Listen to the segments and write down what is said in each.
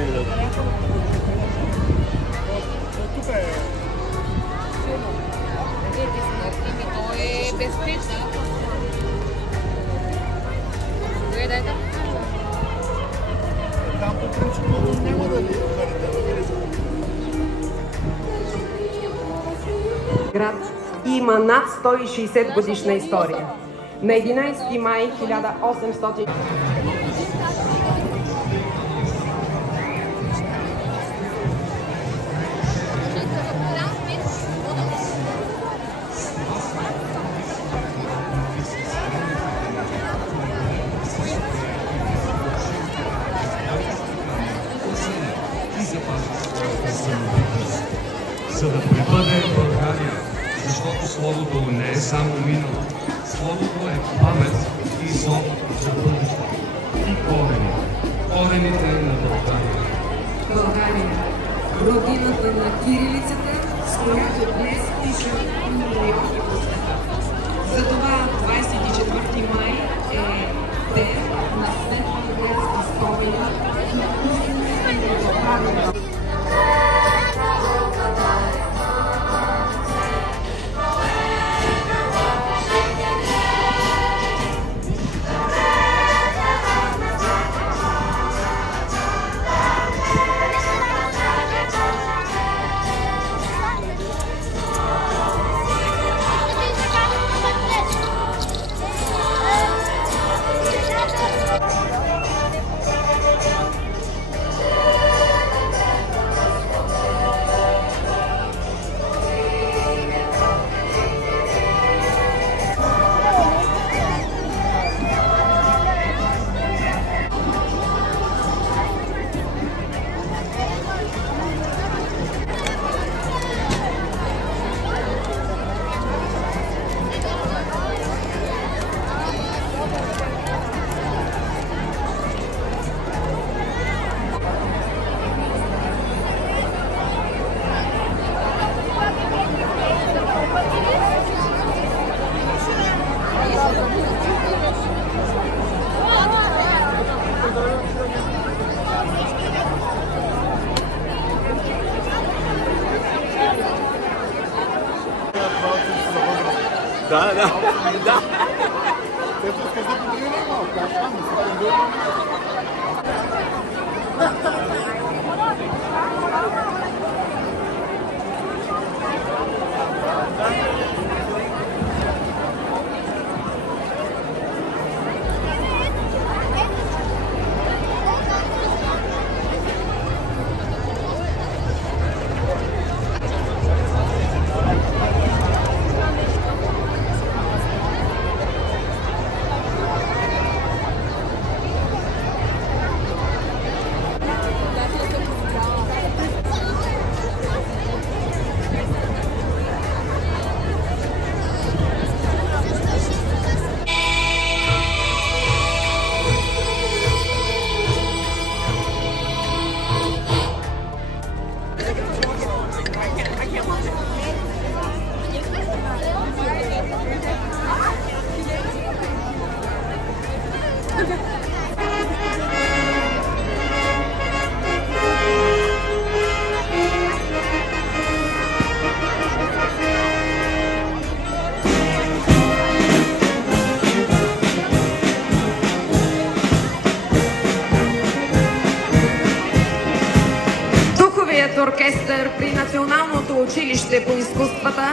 учили. Тук е... Той е безпечен. Гледай там. Там по принцип няма да ви Град има над 160 годишна история. На 11 май 1800 за да пребъде България, защото Словото не е само минало. Словото е памет и зов за бъдеще. И корени. Корените на България. България, родината на кирилицата, с която днес пишем милиони по света. Затова 24 май е ден на светло-гръцки спомени на истинната. Да. Те пускат да потребне малко, как там, Оркестър при Националното училище по изкуствата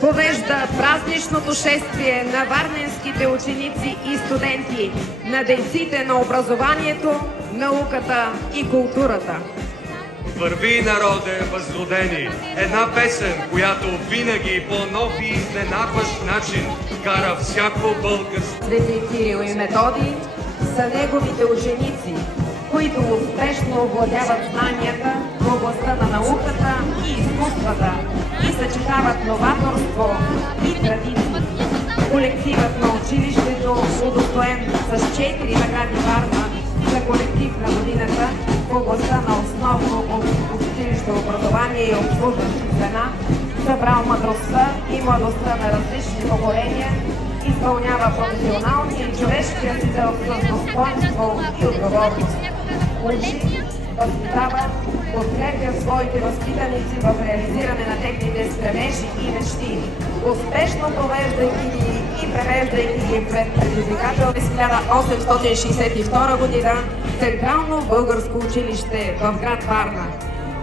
повежда празничното шествие на варненските ученици и студенти, на дейците на образованието, науката и културата. Върви, народе, възродени, една песен, която винаги по нов и изненадващ начин кара всяко българско. Свети Кирил и Методий са неговите ученици, които успешно овладяват знанията в областта на науката и изкуствата и съчетават новаторство и традиции. Колективът на училището, удостоен с 4 награди Варна за колектив на годината в областта на основно училище образование и обслужващи звена, събрал мъдростта и младостта на различни поколения, изпълнява професионалния и човешкия си дълг с достоинство и отговорност. Учи, възпитава, подкрепя своите възпитаници в реализиране на техните стремежи и мечти, успешно провеждайки ги и превеждайки ги пред предизвикателни с 1862 година Централно българско училище в град Варна.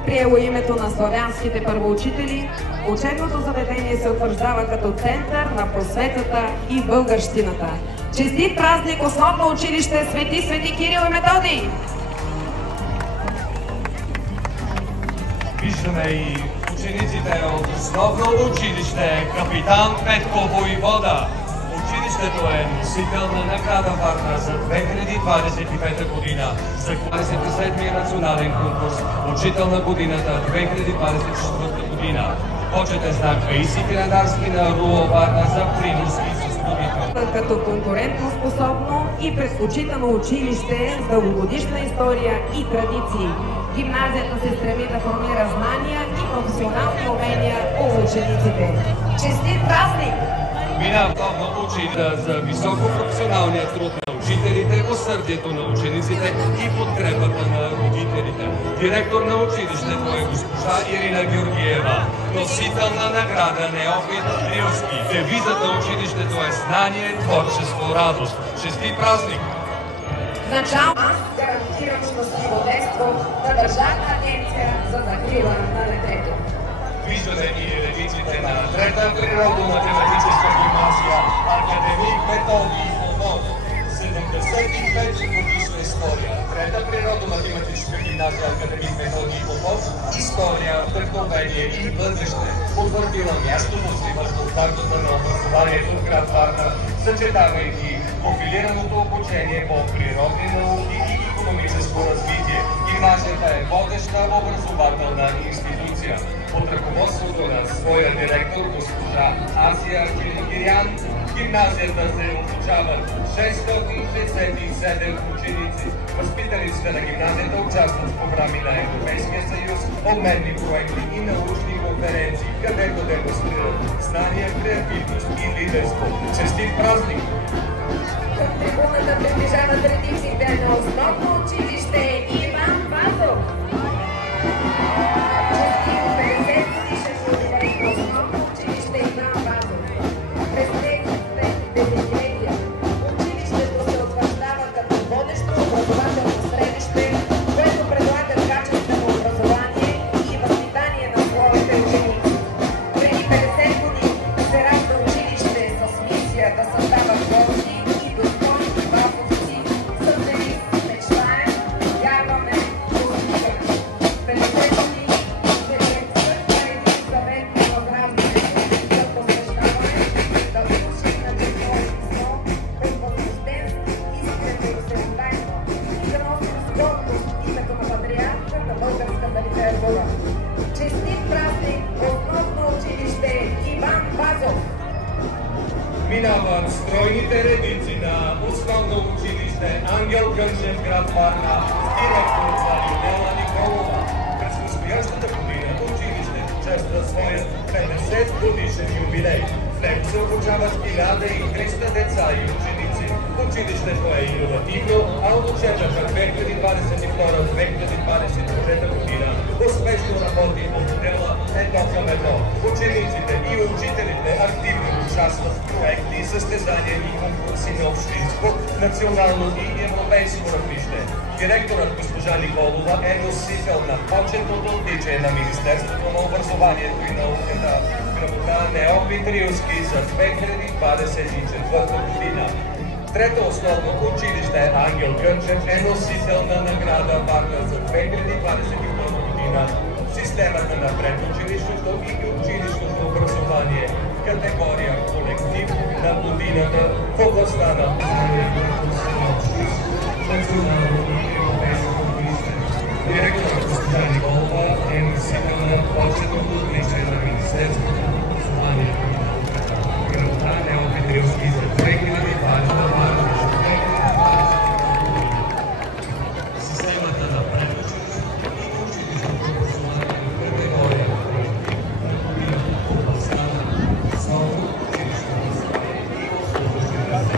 Приело името на славянските първоучители, учебното заведение се утвърждава като център на просветата и българщината. Честит празник Основно училище Свети Кирил и Методий! Виждаме и учениците от Основно училище Капитан Петко Войвода. Училището е носител на награда Варна за 2025 година за 27-я национален конкурс Учител на годината 2024 година. Почетен знак Паисий Пиленарски на РУО Варна за принос и заслугите. Като конкурентно способно и предпочитано училище с дългогодишна история и традиции, гимназията се стреми да формира знания и професионални умения у учениците. Честит празник! Минава основно училище за високопрофесионалния труд на учителите, усърдието на учениците и подкрепата на родителите. Директор на училището е госпожа Ирина Георгиева, носител на награда Неофит Рилски. Девизът на училището е знание, творчество, радост. Честит празник! Начално гарантирам щастливо детство на Държавна агенция за закрила на детето. Виждаме и редиците на Трета природно-математическа гимназия Академик Методий Попов. 75 годишна история. Трета природно-математическа гимназия Академик Методий Попов. История, вдъхновение и бъдеще. Потвърдила мястото си върху картата на образованието в град Варна, съчетавайки профилираното обучение по природни науки и икономическо развитие. Гимназията е водеща образователна институция. Под ръководството на своя директор госпожа Асия Кириян, гимназията се обучават 667 ученици. Възпитаниците на гимназията участват в програми на Европейския съюз, обменни проекти и научни конференции, където демонстрират знания, креативност и лидерство. Честит празник! Към трибуната приближават редиците на Основно училище Иван Вазов. Основно училище Иван Вазов. През тези десетилетия училището се утвърждава като водещо образователно средище, което предлага качествено образование и възпитание на своите ученици. Преди 50 години се ражда училище с мисия да създава горди и достойни вазовци с девиз „Мечтаем, вярваме, постигаме“. 50 години Честит празник Основно училище Иван Вазов! Минават стройните редици на Основно училище Ангел Гърчев, град Варна, директор за Людмила Николова. През настоящата година училището чества своят 50 годишен юбилей. В него се обучават 1300 деца и ученици. Училището е иновативно, а от учебната 2022-2023 година успешно работи по модела 1:1. Учениците и учителите активно участват в проекти, състезания и конкурси на общинско, национално и европейско равнище. Директорът госпожа Николова е носител на почетното отличие на Министерството на образованието и науката грамота Неофит Рилски за 2024 година. Трето основно училище Ангел Гърчев е носител на награда Варна за 2022 година в системата на предучилищното и училищното образование, категория колектив на годината в областта на национално и европейско равнище. Директорът госпожа Николова е носител на почетното отличие на Министерството на образованието и науката грамота Неофит Рилски за 2022 година. Системата на предучилищното и училищното образование категория колектив на годината в областта на основно училищно образование и услугата.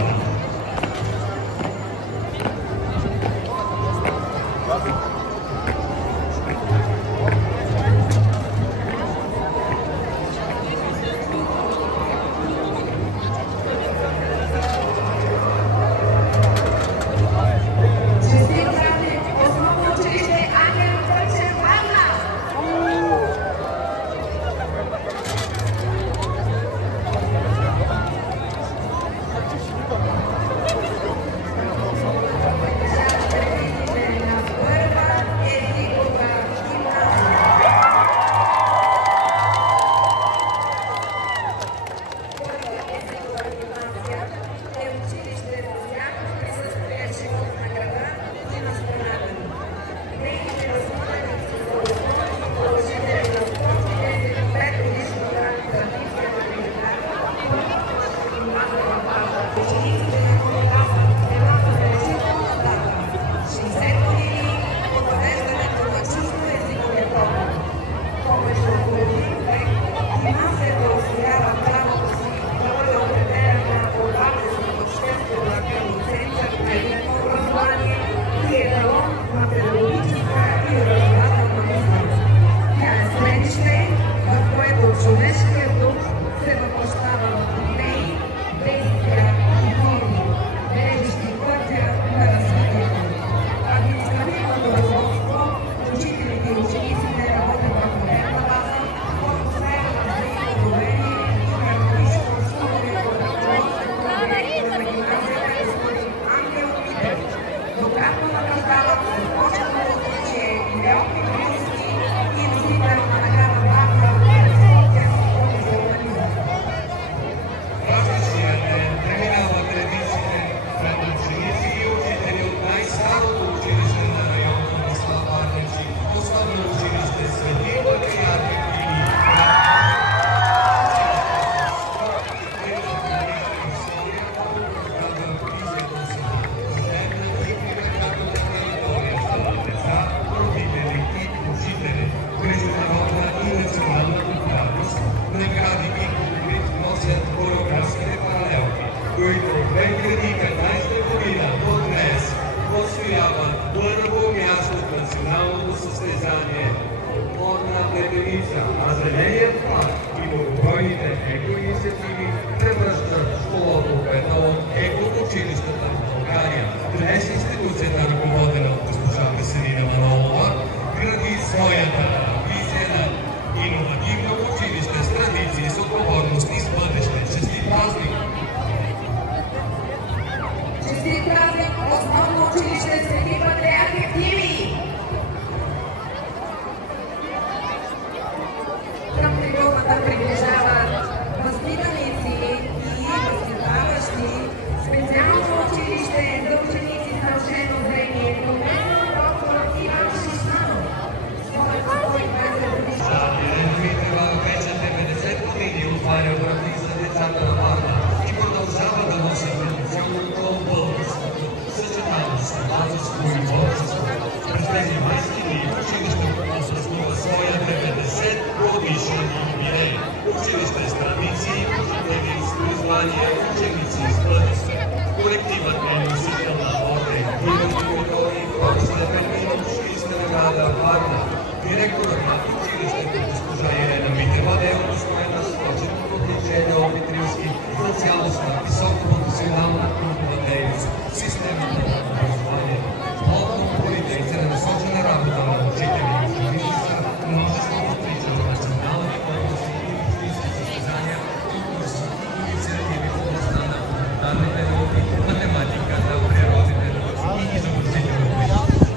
деца, а зеленият план и многобройните екоинициативи превръщат школото в едно от екоучилищата в България. Днес институцията, ръководена от госпожа Веселина Манолова, гради своята визия на иновативно училище с традиции, с отговорност и с бъдеще. Честит празник! Честит празник! Основно училище Свети Патриарх Евтимий! Към трибуната приближават възпитаници и възпитаващи специално училище за ученици с нарушено зрение, проведено доктор Иван Шишманов. Вече 90 години отваря врати за децата на Варна и продължава да носи традиционното българско съчетано с новаторство и творчество. През тези майски дни училището празнува своя 90-годишен юбилей. Училище с традиции, учители с призвания, ученици с бъдеще. Колективът е носител на орден, и второстепенни училища награда Варна. Директорът на училището госпожа Елена Митева е удостоена с почетното отличение Обитрилски за цялостна високопрофесионална трудова дейност в системата на образованието. Плотно упорите и целенасочена работа на учители и ученици, множество отличия от национални области и общински състезания, конкурси и инициативи в областта на хуманитарните науки, математиката, природните науки и изобразително изкуство.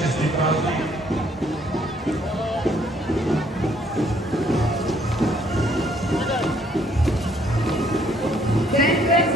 Честит празник! Център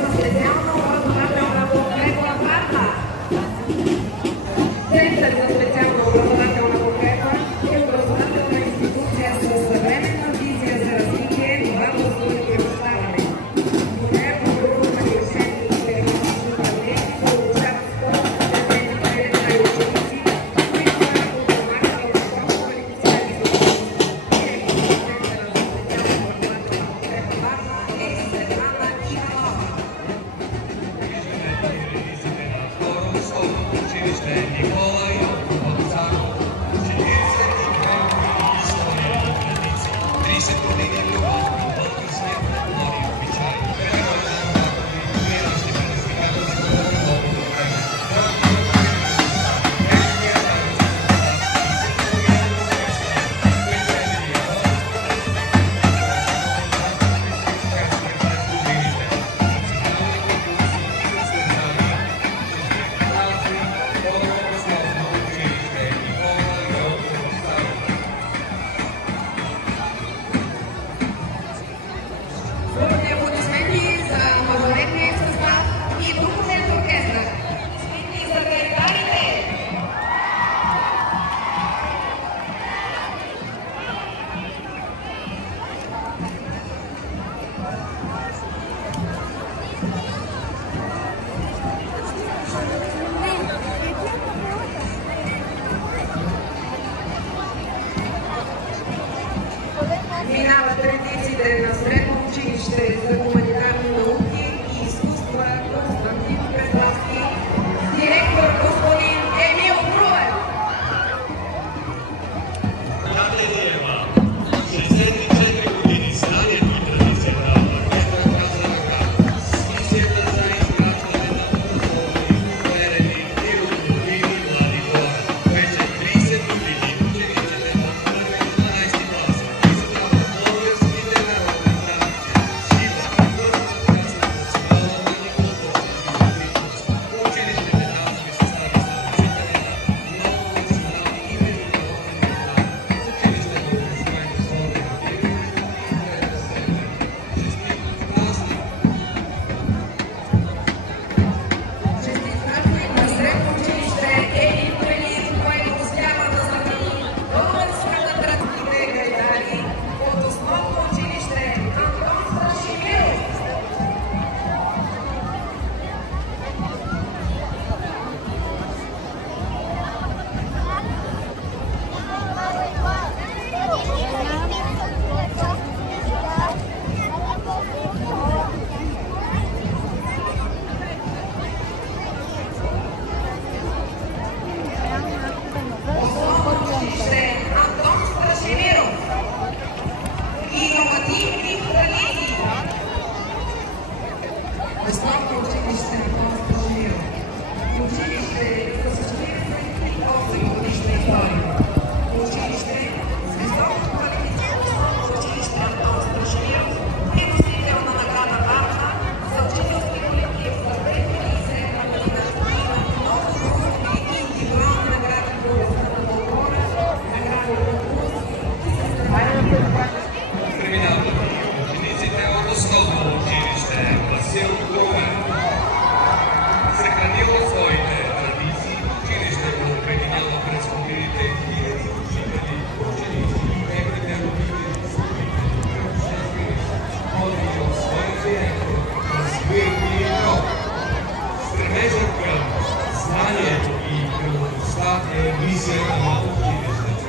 мисията на училището.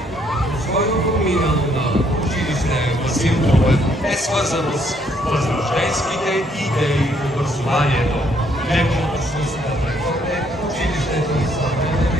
Достойното минало на училище Васил Бобев е свързано с възрожденските идеи в образованието. Неговото смисъл е училището и съвременното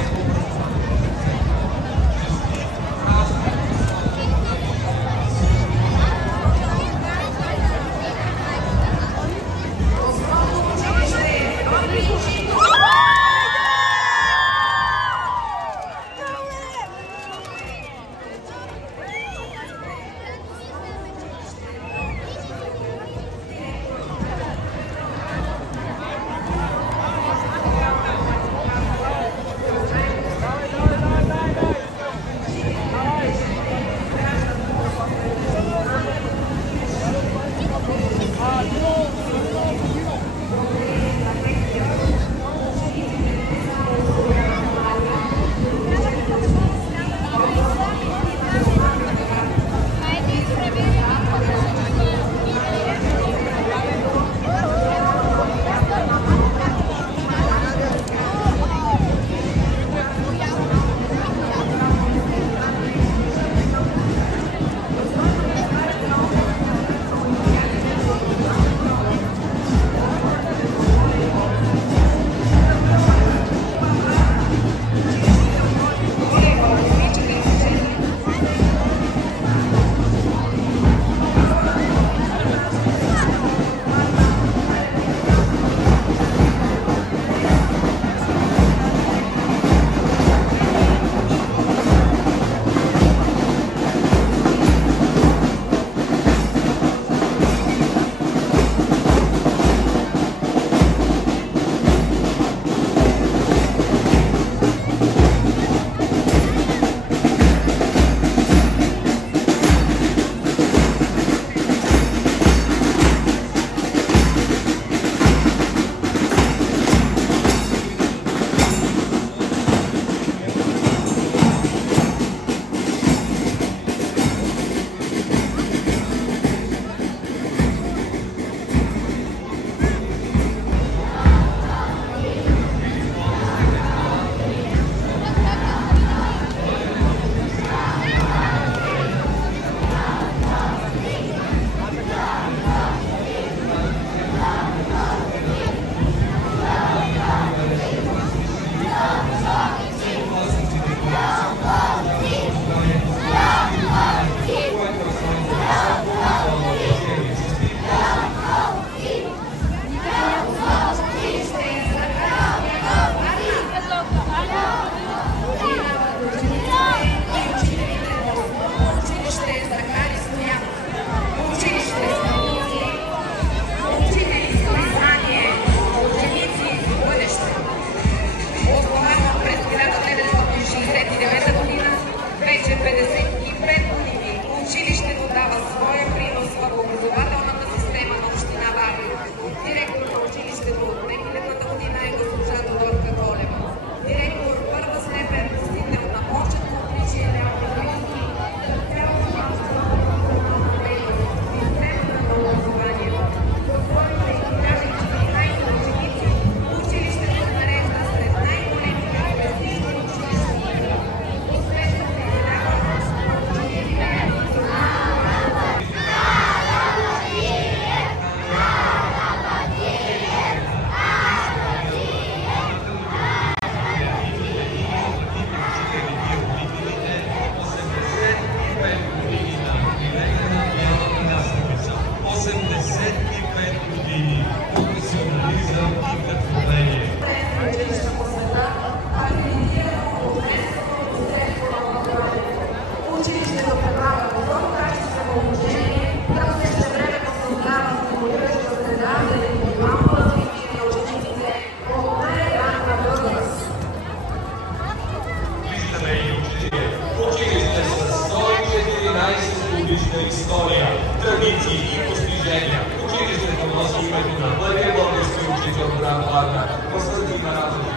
история, традиции и постижения. Училището носи името на първия български учител град Варна, Константин Радожи.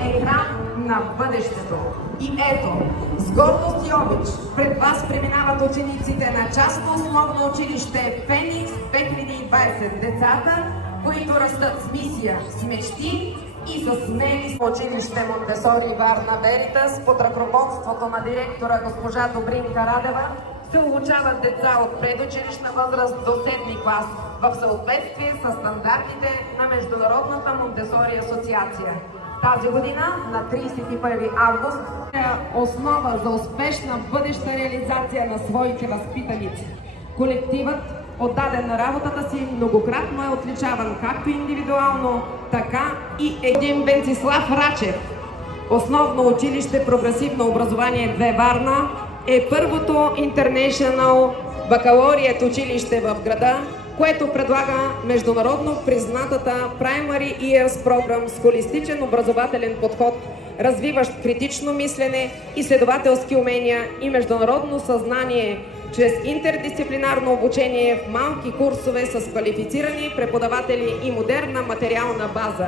Е храм на бъдещето. И ето, с гордост и обич, пред вас преминават учениците на частно основно училище Феникс 2020. Децата, които растат с мисия, с мечти и с смели училище Монтесори Варна Веритас под ръководството на директора госпожа Добринка Радева се обучават деца от предучилищна възраст до 7-ми клас в съответствие с стандартите на Международната Монтесори асоциация. Тази година, на 31 август, е основа за успешна бъдеща реализация на своите възпитаници. Колективът, отдаден на работата си, многократно е отличаван както индивидуално, така и един Венцислав Рачев. Основно училище Прогресивно образование 2 Варна е първото International бакалавриат училище в града, което предлага международно признатата Primary Years Program с холистичен образователен подход, развиващ критично мислене, изследователски умения и международно съзнание чрез интердисциплинарно обучение в малки курсове с квалифицирани преподаватели и модерна материална база.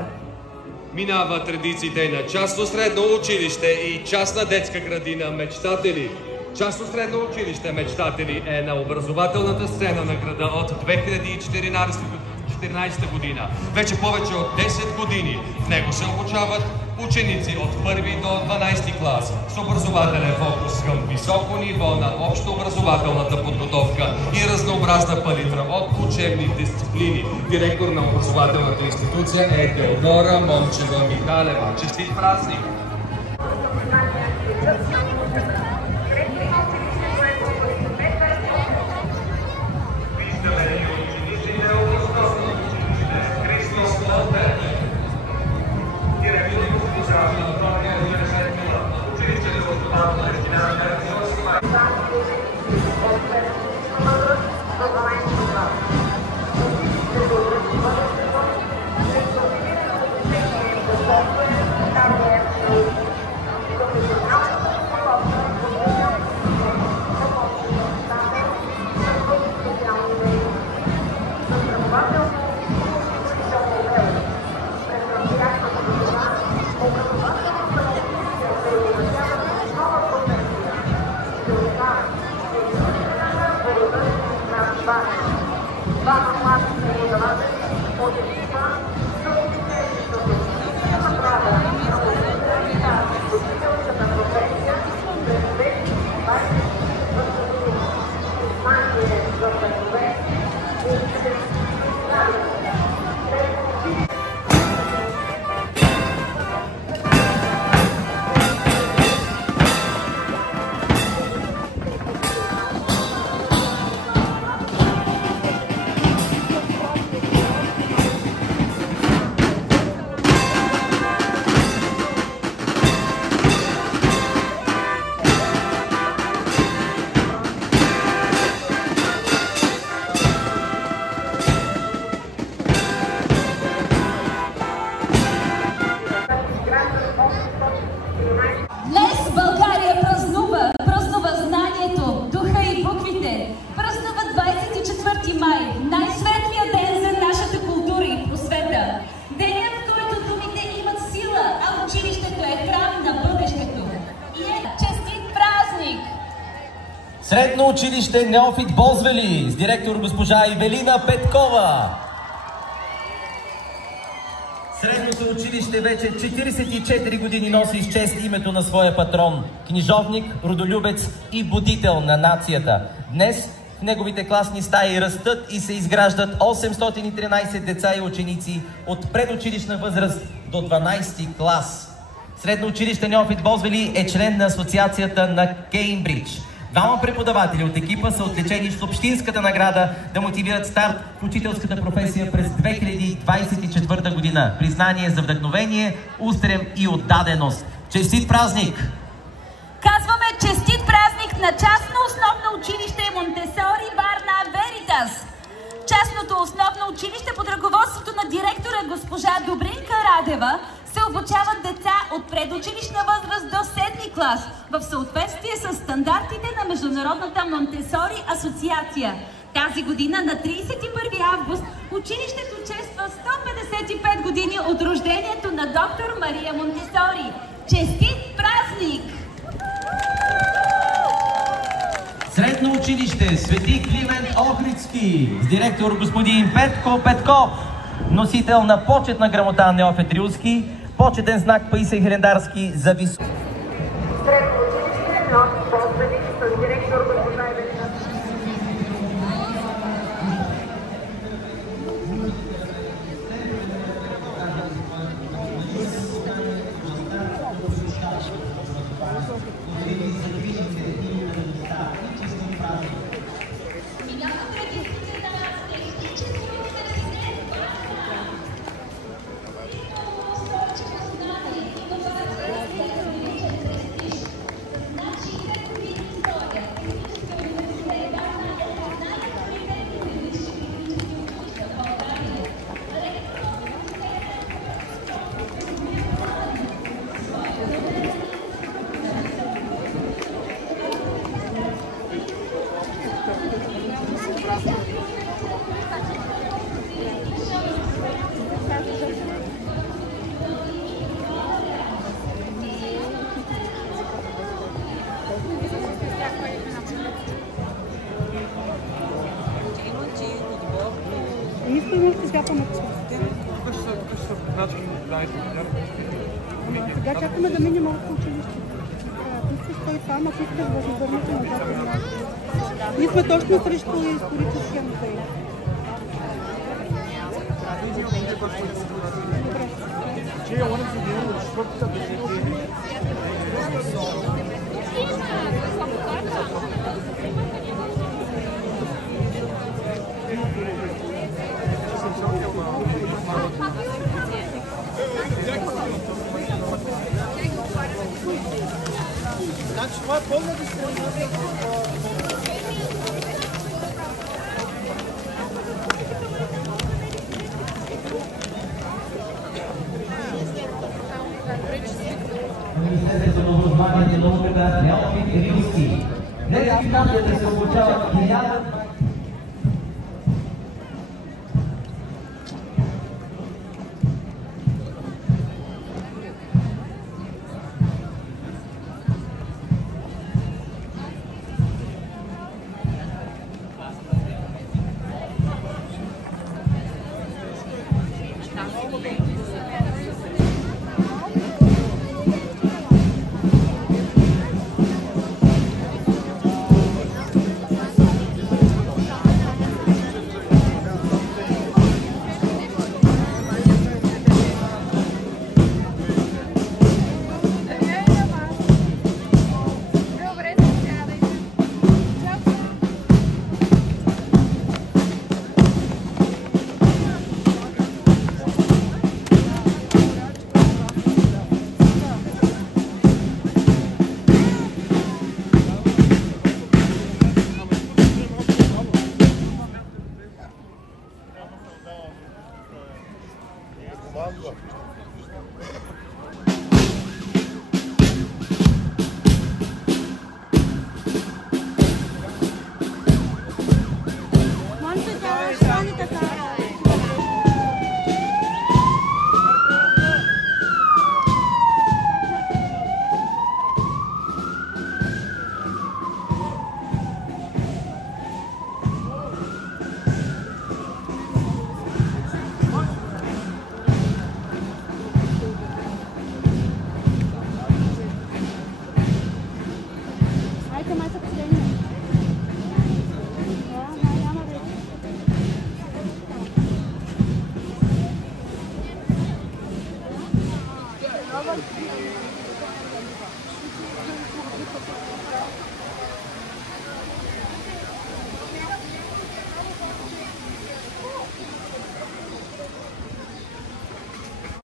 Минава традициите на частно средно училище и частна детска градина Мечтатели. Частно средно училище Мечтатели е на образователната сцена на града от 2014 година. Вече повече от 10 години в него се обучават ученици от 1 до 12 клас с образователен фокус към високо ниво на общообразователната подготовка и разнообразна палитра от учебни дисциплини. Директор на образователната институция е Теодора Момчева Михалева. Честит празник! Средно училище Неофит Бозвели с директор госпожа Ивелина Петкова. Средното училище вече 44 години носи с чест името на своя патрон, книжовник, родолюбец и будител на нацията. Днес в неговите класни стаи растат и се изграждат 813 деца и ученици от предучилищна възраст до 12 клас. Средно училище Неофит Бозвели е член на асоциацията на Кеймбридж. Двама преподаватели от екипа са отличени с общинската награда да мотивират старт в учителската професия през 2024 година. Признание за вдъхновение, устрем и отдаденост. Честит празник! Казваме честит празник на частно основно училище Монтесори Варна Веритас. Частното основно училище под ръководството на директора госпожа Добринка Радева се обучават деца от предучилищна възраст до 7-ми клас в съответствие с стандартите на Международната Монтесори асоциация. Тази година на 31 август училището чества 155 години от рождението на доктор Мария Монтесори. Честит празник! Средно училище Свети Климент Охридски с директор господин Петко Петков, носител на почетна грамота Неофит Рилски, почетен знак Паисий Хилендарски за високо. Средно училище, носи ползваник с директор госпожа Верита. Сега чакаме да минем малко училище. Мисля, той там, ако искаш да се върнете назад. Ние сме точно срещу историческия музей. Значи това е пълна дискриминация. Министерството на образованието и науката Неофит Рилски. Днес в гимназията се обучават 1000